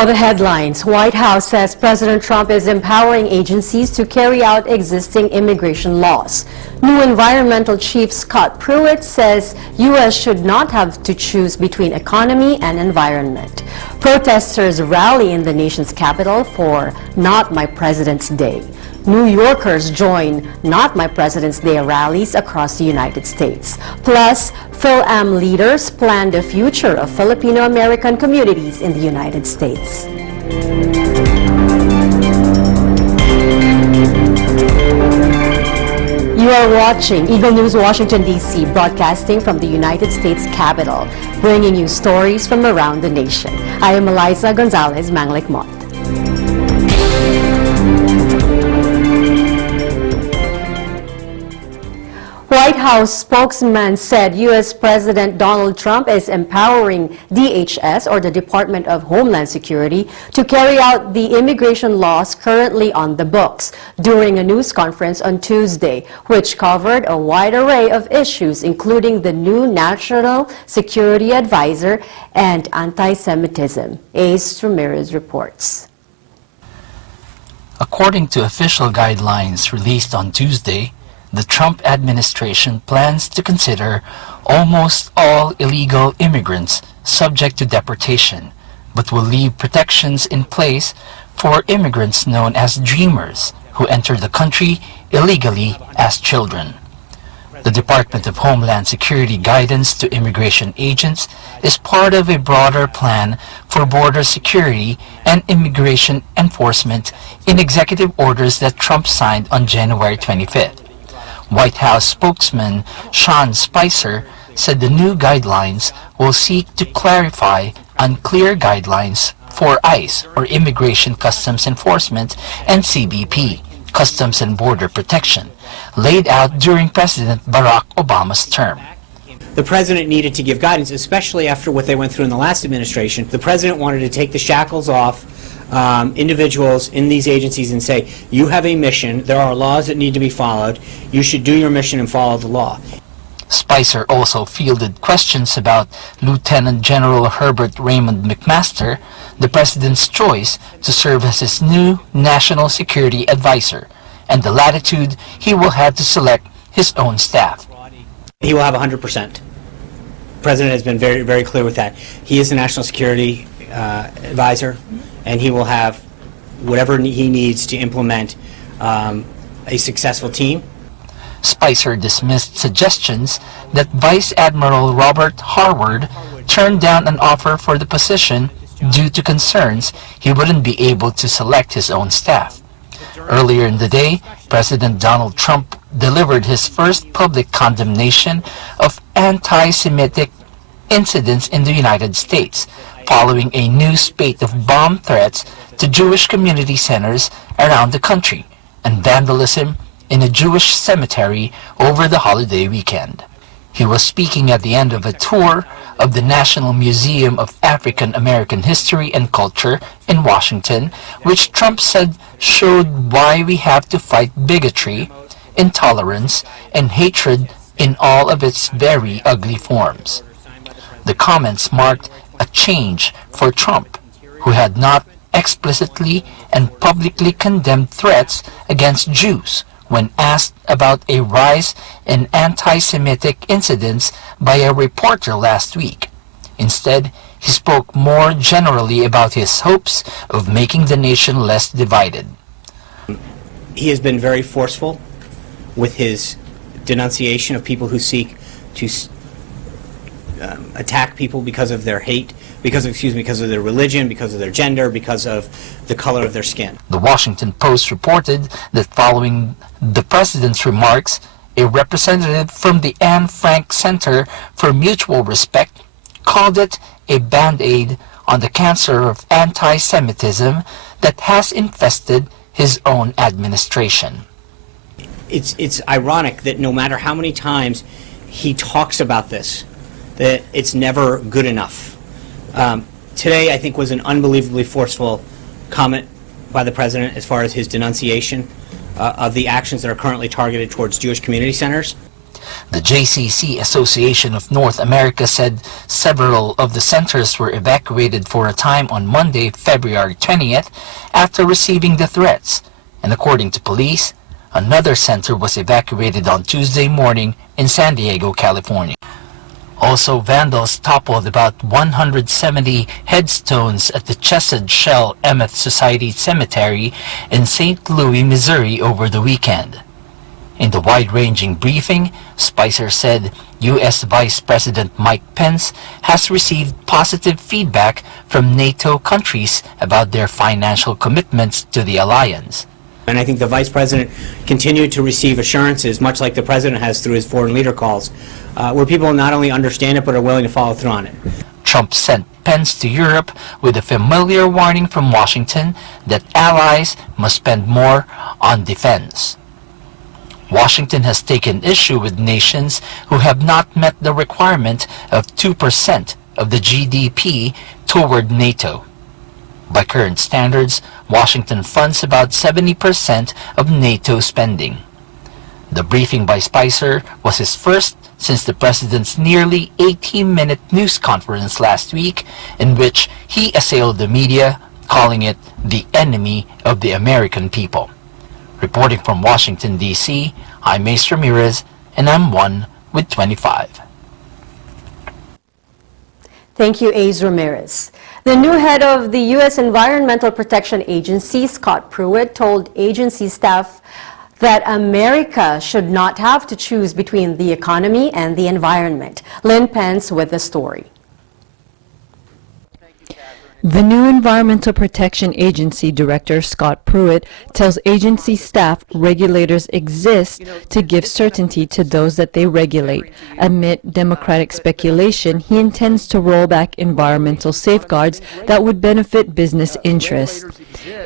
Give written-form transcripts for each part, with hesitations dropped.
For the headlines, White House says President Trump is empowering agencies to carry out existing immigration laws. New environmental chief Scott Pruitt says U.S. should not have to choose between economy and environment. Protesters rally in the nation's capital for Not My President's Day. New Yorkers join Not My President's Day rallies across the United States. Plus, Phil-Am leaders plan the future of Filipino-American communities in the United States. You are watching Eagle News Washington, D.C., broadcasting from the United States Capitol, bringing you stories from around the nation. I am Eliza Gonzalez Manglikmot. White House spokesman said U.S. President Donald Trump is empowering DHS, or the Department of Homeland Security, to carry out the immigration laws currently on the books during a news conference on Tuesday, which covered a wide array of issues, including the new National Security Advisor and anti-Semitism. Ace Ramirez reports. According to official guidelines released on Tuesday, the Trump administration plans to consider almost all illegal immigrants subject to deportation, but will leave protections in place for immigrants known as dreamers who enter the country illegally as children. The Department of Homeland Security guidance to immigration agents is part of a broader plan for border security and immigration enforcement in executive orders that Trump signed on January 25th. White House spokesman Sean Spicer said the new guidelines will seek to clarify unclear guidelines for ICE, or Immigration Customs Enforcement, and CBP, Customs and Border Protection, laid out during President Barack Obama's term. The president needed to give guidance, especially after what they went through in the last administration. The president wanted to take the shackles off individuals in these agencies and say, you have a mission, there are laws that need to be followed, you should do your mission and follow the law. Spicer also fielded questions about Lieutenant General Herbert Raymond McMaster, the president's choice to serve as his new National Security Advisor, and the latitude he will have to select his own staff. He will have 100%. The president has been very, very clear with that. He is the National Security Advisor, and he will have whatever he needs to implement a successful team. Spicer dismissed suggestions that Vice Admiral Robert Harward turned down an offer for the position due to concerns he wouldn't be able to select his own staff. Earlier in the day, President Donald Trump delivered his first public condemnation of anti-Semitic incidents in the United States, following a new spate of bomb threats to Jewish community centers around the country and vandalism in a Jewish cemetery over the holiday weekend. He was speaking at the end of a tour of the National Museum of African American History and Culture in Washington, which Trump said showed why we have to fight bigotry, intolerance, and hatred in all of its very ugly forms. The comments marked a change for Trump, who had not explicitly and publicly condemned threats against Jews when asked about a rise in anti-Semitic incidents by a reporter last week. Instead, he spoke more generally about his hopes of making the nation less divided. He has been very forceful with his denunciation of people who seek to attack people because of their hate, because of their religion, because of their gender, because of the color of their skin. The Washington Post reported that following the president's remarks, a representative from the Anne Frank Center for Mutual Respect called it a band-aid on the cancer of anti-Semitism that has infested his own administration. It's ironic that no matter how many times he talks about this, that it's never good enough. Today, I think, was an unbelievably forceful comment by the president as far as his denunciation of the actions that are currently targeted towards Jewish community centers. The JCC Association of North America said several of the centers were evacuated for a time on Monday, February 20th, after receiving the threats. And according to police, another center was evacuated on Tuesday morning in San Diego, California. Also, vandals toppled about 170 headstones at the Chesed Shell Emmett Society Cemetery in St. Louis, Missouri over the weekend. In the wide-ranging briefing, Spicer said U.S. Vice President Mike Pence has received positive feedback from NATO countries about their financial commitments to the alliance. And I think the Vice President continued to receive assurances, much like the President has through his foreign leader calls, where people not only understand it but are willing to follow through on it. Trump sent Pence to Europe with a familiar warning from Washington that allies must spend more on defense. Washington has taken issue with nations who have not met the requirement of 2% of the GDP toward NATO. By current standards, Washington funds about 70% of NATO spending. The briefing by Spicer was his first since the president's nearly 18-minute news conference last week, in which he assailed the media, calling it the enemy of the American people. Reporting from Washington, D.C., I'm Mace Ramirez, and I'm one with 25. Thank you, Ace Ramirez. The new head of the U.S. Environmental Protection Agency, Scott Pruitt, told agency staff that America should not have to choose between the economy and the environment. Lynn Pence with the story. The new Environmental Protection Agency Director, Scott Pruitt, tells agency staff regulators exist to give certainty to those that they regulate. Amid Democratic speculation, he intends to roll back environmental safeguards that would benefit business interests.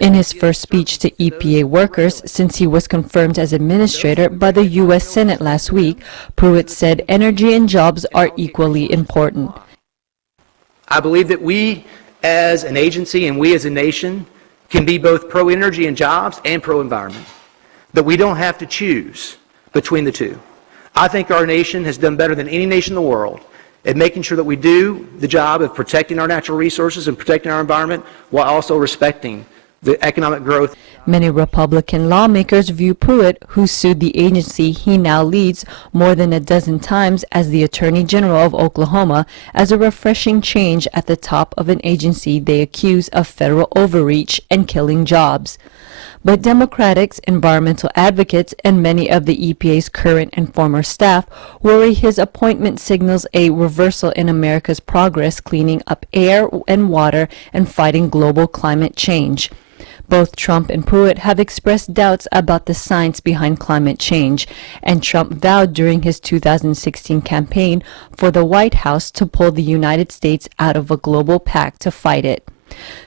In his first speech to EPA workers since he was confirmed as administrator by the U.S. Senate last week, Pruitt said energy and jobs are equally important. I believe that we as an agency and we as a nation can be both pro-energy and jobs and pro-environment, that we don't have to choose between the two. I think our nation has done better than any nation in the world at making sure that we do the job of protecting our natural resources and protecting our environment while also respecting the economic growth. Many Republican lawmakers view Pruitt, who sued the agency he now leads more than a dozen times as the Attorney General of Oklahoma, as a refreshing change at the top of an agency they accuse of federal overreach and killing jobs. But Democrats, environmental advocates, and many of the EPA's current and former staff worry his appointment signals a reversal in America's progress cleaning up air and water and fighting global climate change. Both Trump and Pruitt have expressed doubts about the science behind climate change, and Trump vowed during his 2016 campaign for the White House to pull the United States out of a global pact to fight it.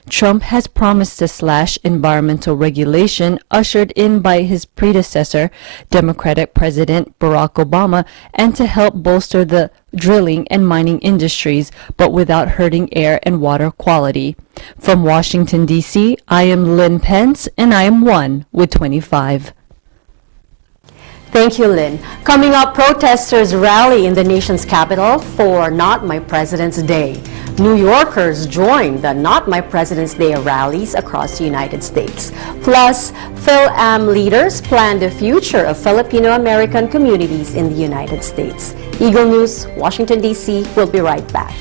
Trump has promised to slash environmental regulation ushered in by his predecessor, Democratic President Barack Obama, and to help bolster the drilling and mining industries, but without hurting air and water quality. From Washington, D.C., I am Lynn Pence, and I am one with 25. Thank you, Lynn. Coming up, protesters rally in the nation's capital for Not My President's Day. New Yorkers join the Not My President's Day rallies across the United States. Plus, Phil-Am leaders plan the future of Filipino-American communities in the United States. Eagle News, Washington, D.C. will be right back.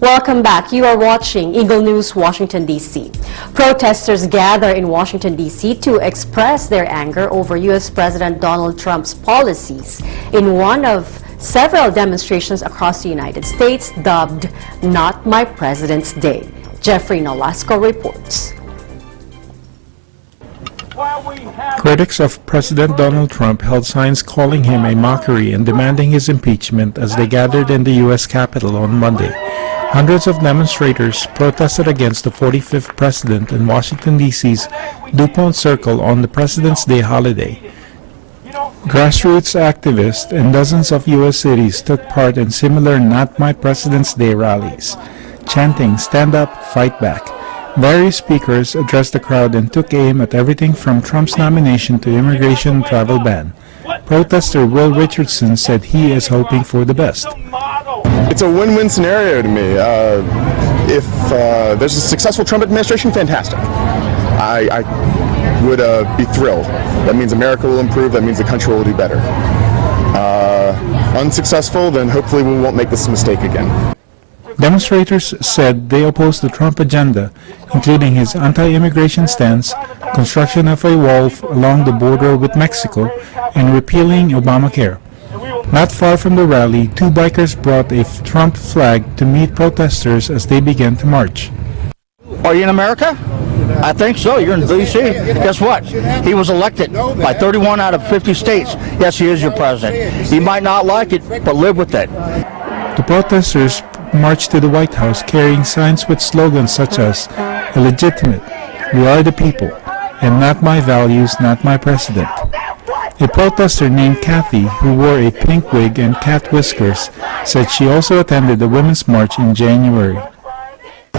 Welcome back. You are watching Eagle News, Washington, D.C. Protesters gather in Washington, D.C. to express their anger over U.S. President Donald Trump's policies in one of several demonstrations across the United States dubbed Not My President's Day. Jeffrey Nolasco reports. Critics of President Donald Trump held signs calling him a mockery and demanding his impeachment as they gathered in the U.S. Capitol on Monday. Hundreds of demonstrators protested against the 45th president in Washington, D.C.'s DuPont Circle on the President's Day holiday. Grassroots activists in dozens of U.S. cities took part in similar Not My President's Day rallies, chanting, "Stand up, fight back." Various speakers addressed the crowd and took aim at everything from Trump's nomination to immigration travel ban. Protester Will Richardson said he is hoping for the best. It's a win-win scenario to me. If there's a successful Trump administration, fantastic. I would be thrilled. That means America will improve. That means the country will do better. Unsuccessful, then hopefully we won't make this mistake again. Demonstrators said they oppose the Trump agenda, including his anti-immigration stance, construction of a wall along the border with Mexico, and repealing Obamacare. Not far from the rally, two bikers brought a Trump flag to meet protesters as they began to march. Are you in America? I think so. You're in D.C. Guess what? He was elected by 31 out of 50 states. Yes, he is your president. You might not like it, but live with it. The protesters marched to the White House carrying signs with slogans such as "Illegitimate," "We are the people," and "Not my values, not my president." A protester named Kathy, who wore a pink wig and cat whiskers, said she also attended the Women's March in January.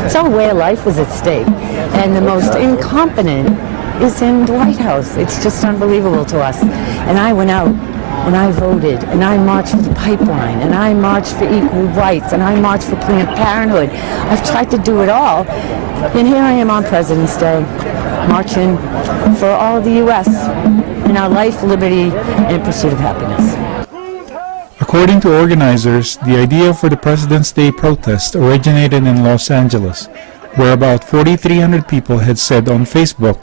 So our way of life was at stake, and the most incompetent is in the White House. It's just unbelievable to us. And I went out and I voted, and I marched for the pipeline, and I marched for equal rights, and I marched for Planned Parenthood. I've tried to do it all, and here I am on President's Day, marching for all of the U.S. in our life, liberty, and pursuit of happiness. According to organizers, the idea for the President's Day protest originated in Los Angeles, where about 4,300 people had said on Facebook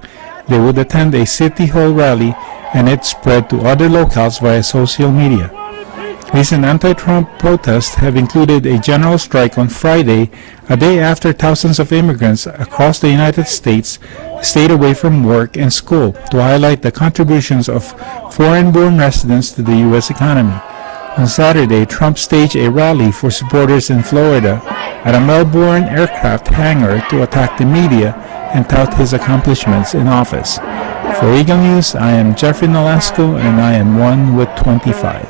they would attend a City Hall rally, and it spread to other locales via social media. Recent anti-Trump protests have included a general strike on Friday, a day after thousands of immigrants across the United States stayed away from work and school to highlight the contributions of foreign-born residents to the U.S. economy. On Saturday, Trump staged a rally for supporters in Florida at a Melbourne aircraft hangar to attack the media and tout his accomplishments in office. For Eagle News, I am Jeffrey Nolasco, and I am 1 with 25.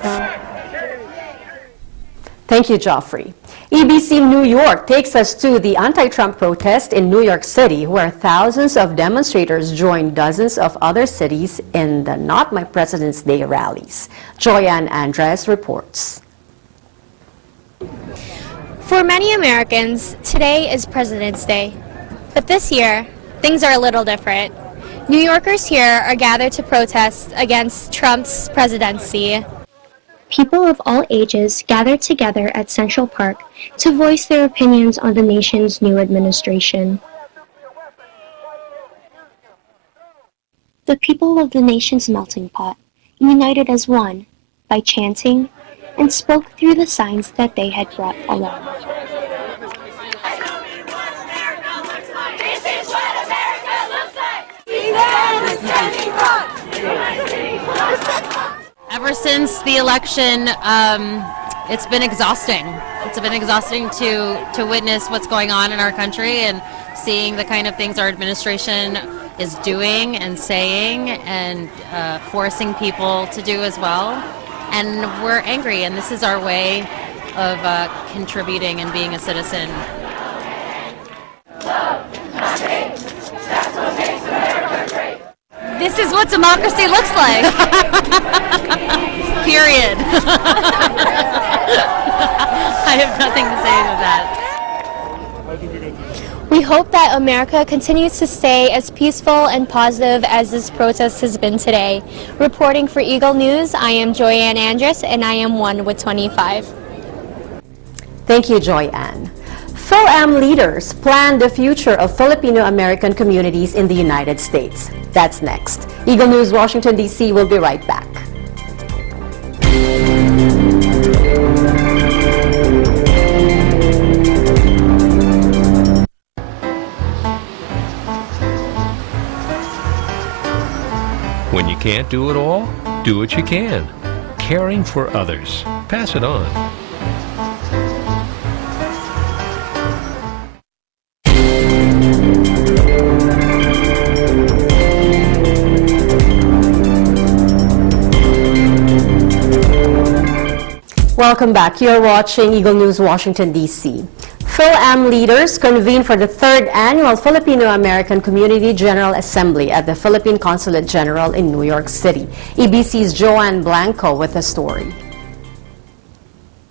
Thank you, Joffrey. EBC New York takes us to the anti-Trump protest in New York City, where thousands of demonstrators joined dozens of other cities in the Not My President's Day rallies. Joyanne Andres reports. For many Americans, today is President's Day. But this year, things are a little different. New Yorkers here are gathered to protest against Trump's presidency. People of all ages gathered together at Central Park to voice their opinions on the nation's new administration. The people of the nation's melting pot united as one by chanting and spoke through the signs that they had brought along. Ever since the election, it's been exhausting. It's been exhausting to witness what's going on in our country and seeing the kind of things our administration is doing and saying and forcing people to do as well. And we're angry, and this is our way of contributing and being a citizen. This is what democracy looks like. Period. I have nothing to say to that. We hope that America continues to stay as peaceful and positive as this protest has been today. Reporting for Eagle News, I am Joyanne Andres, and I am 1 with 25. Thank you, Joyanne. Phil-Am leaders plan the future of Filipino-American communities in the United States. That's next. Eagle News, Washington, D.C. will be right back. can't do it all? Do what you can. Caring for others. Pass it on. Welcome back. You're watching Eagle News, Washington, D.C. Phil-Am leaders convened for the 3rd Annual Filipino-American Community General Assembly at the Philippine Consulate General in New York City. EBC's Joanne Blanco with the story.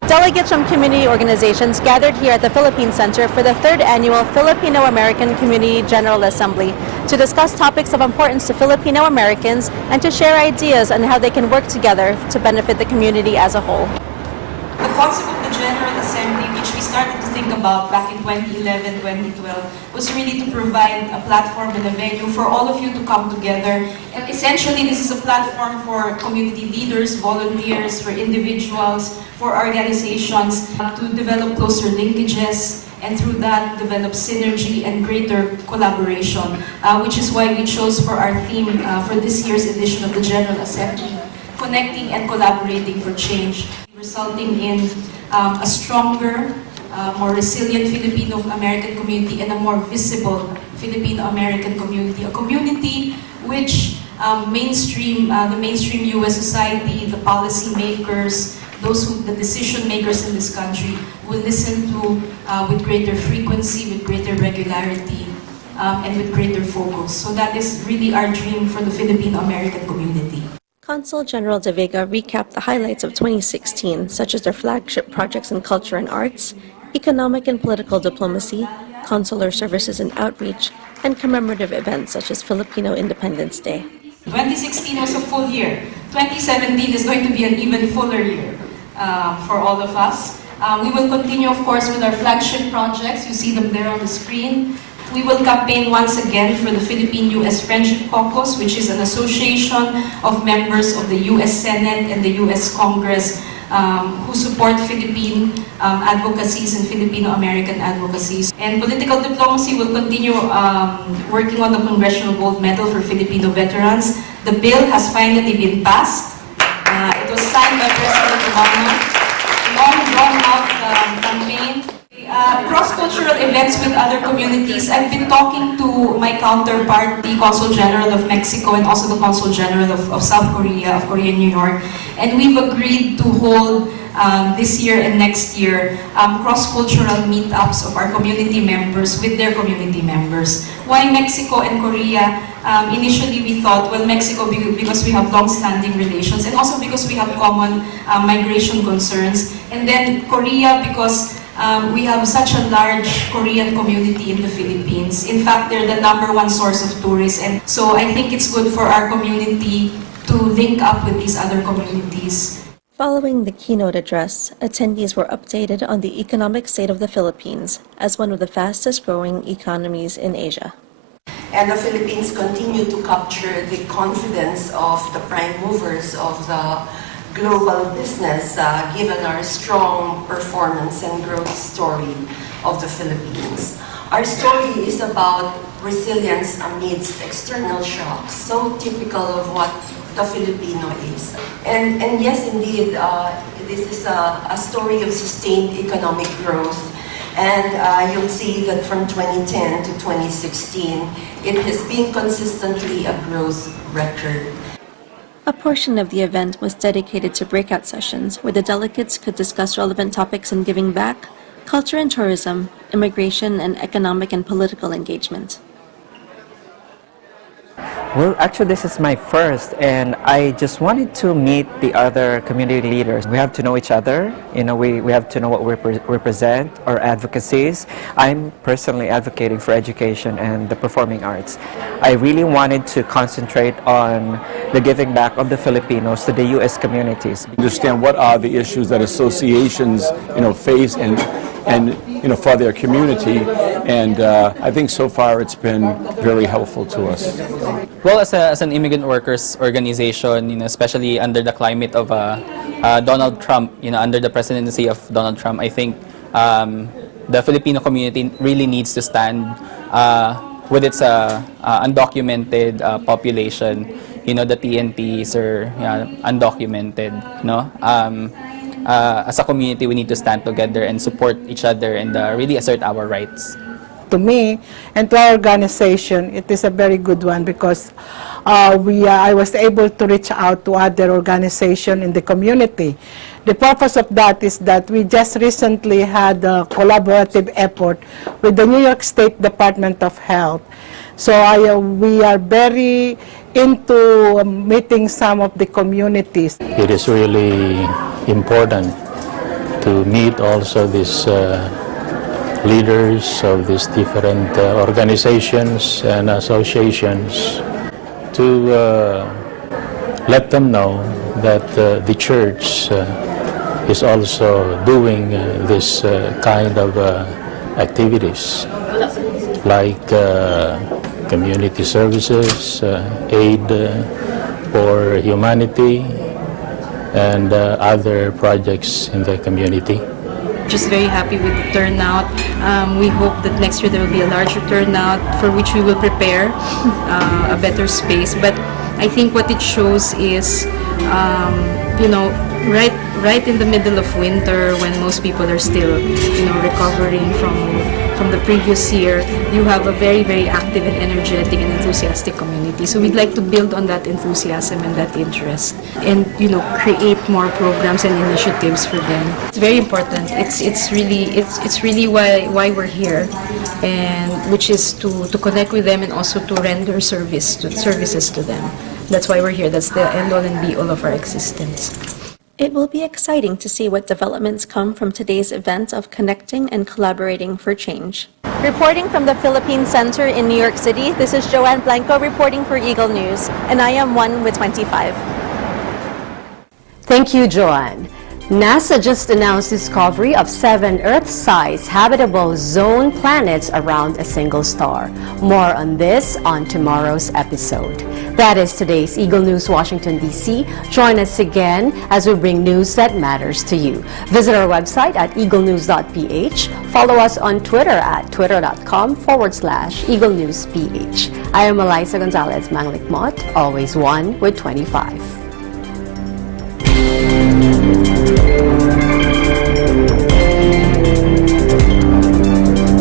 Delegates from community organizations gathered here at the Philippine Center for the 3rd Annual Filipino-American Community General Assembly to discuss topics of importance to Filipino Americans and to share ideas on how they can work together to benefit the community as a whole. The concept of the General Assembly, which we started to think about back in 2011, 2012, was really to provide a platform and a venue for all of you to come together. And essentially, this is a platform for community leaders, volunteers, for individuals, for organizations to develop closer linkages and through that develop synergy and greater collaboration, which is why we chose for our theme for this year's edition of the General Assembly, Connecting and Collaborating for Change, resulting in a stronger, more resilient Filipino-American community and a more visible Filipino-American community. A community which the mainstream U.S. society, the policy makers, the decision makers in this country will listen to with greater frequency, with greater regularity, and with greater focus. So that is really our dream for the Filipino-American community. Consul General De Vega recapped the highlights of 2016, such as their flagship projects in culture and arts, economic and political diplomacy, consular services and outreach, and commemorative events such as Filipino Independence Day. 2016 was a full year. 2017 is going to be an even fuller year for all of us. We will continue, of course, with our flagship projects. You see them there on the screen. We will campaign once again for the Philippine-U.S. Friendship Caucus, which is an association of members of the U.S. Senate and the U.S. Congress who support Philippine advocacies and Filipino-American advocacies. And political diplomacy will continue working on the Congressional Gold Medal for Filipino veterans. The bill has finally been passed. It was signed by President Obama. Long drawn-out campaign. Cross-cultural events with other communities. I've been talking to my counterpart, the Consul General of Mexico and also the Consul General of South Korea, of Korea and New York, and we've agreed to hold this year and next year cross-cultural meetups of our community members with their community members. Why Mexico and Korea? Initially we thought, well, Mexico because we have long-standing relations and also because we have common migration concerns, and then Korea because we have such a large Korean community in the Philippines. In fact, they're the #1 source of tourists, and so I think it's good for our community to link up with these other communities. Following the keynote address, attendees were updated on the economic state of the Philippines as one of the fastest-growing economies in Asia. And the Philippines continue to capture the confidence of the prime movers of the global business, given our strong performance and growth story of the Philippines. Our story is about resilience amidst external shocks, so typical of what the Filipino is. And yes, indeed, this is a story of sustained economic growth. And you'll see that from 2010 to 2016, it has been consistently a growth record. A portion of the event was dedicated to breakout sessions where the delegates could discuss relevant topics in giving back, culture and tourism, immigration, and economic and political engagement. Well, actually, this is my first, and I just wanted to meet the other community leaders. We have to know each other. You know, we have to know what we represent, our advocacies. I'm personally advocating for education and the performing arts. I really wanted to concentrate on the giving back of the Filipinos to the U.S. communities. Understand what are the issues that associations, face and for their community, and I think so far it's been very helpful to us. Well, as an immigrant workers organization, especially under the climate of Donald Trump, under the presidency of Donald Trump, I think the Filipino community really needs to stand with its undocumented population, the TNTs are undocumented, no? As a community, we need to stand together and support each other and really assert our rights. To me and to our organization, it is a very good one because I was able to reach out to other organizations in the community. The purpose of that is that we just recently had a collaborative effort with the New York State Department of Health. So we are very into meeting some of the communities. It is really important to meet also these leaders of these different organizations and associations to let them know that the church is also doing this kind of activities like community services, aid for humanity, and other projects in the community. Just very happy with the turnout. We hope that next year there will be a larger turnout for which we will prepare a better space. But I think what it shows is, right in the middle of winter when most people are still, recovering from the previous year, you have a very, very active and energetic and enthusiastic community. So we'd like to build on that enthusiasm and that interest and, create more programs and initiatives for them. It's very important. It's really why we're here, and which is to connect with them and also to render services to them. That's why we're here. That's the end all and be all of our existence. It will be exciting to see what developments come from today's event of connecting and collaborating for change. Reporting from the Philippine Center in New York City, this is Joanne Blanco reporting for Eagle News, and I am 1 with 25. Thank you, Joanne. NASA just announced discovery of 7 Earth-sized habitable zone planets around a single star. More on this on tomorrow's episode. That is today's Eagle News, Washington, D.C. Join us again as we bring news that matters to you. Visit our website at Eaglenews.PH. Follow us on Twitter at twitter.com/EagleNewsPH. I am Eliza Gonzalez Manglikmot, always 1 with 25.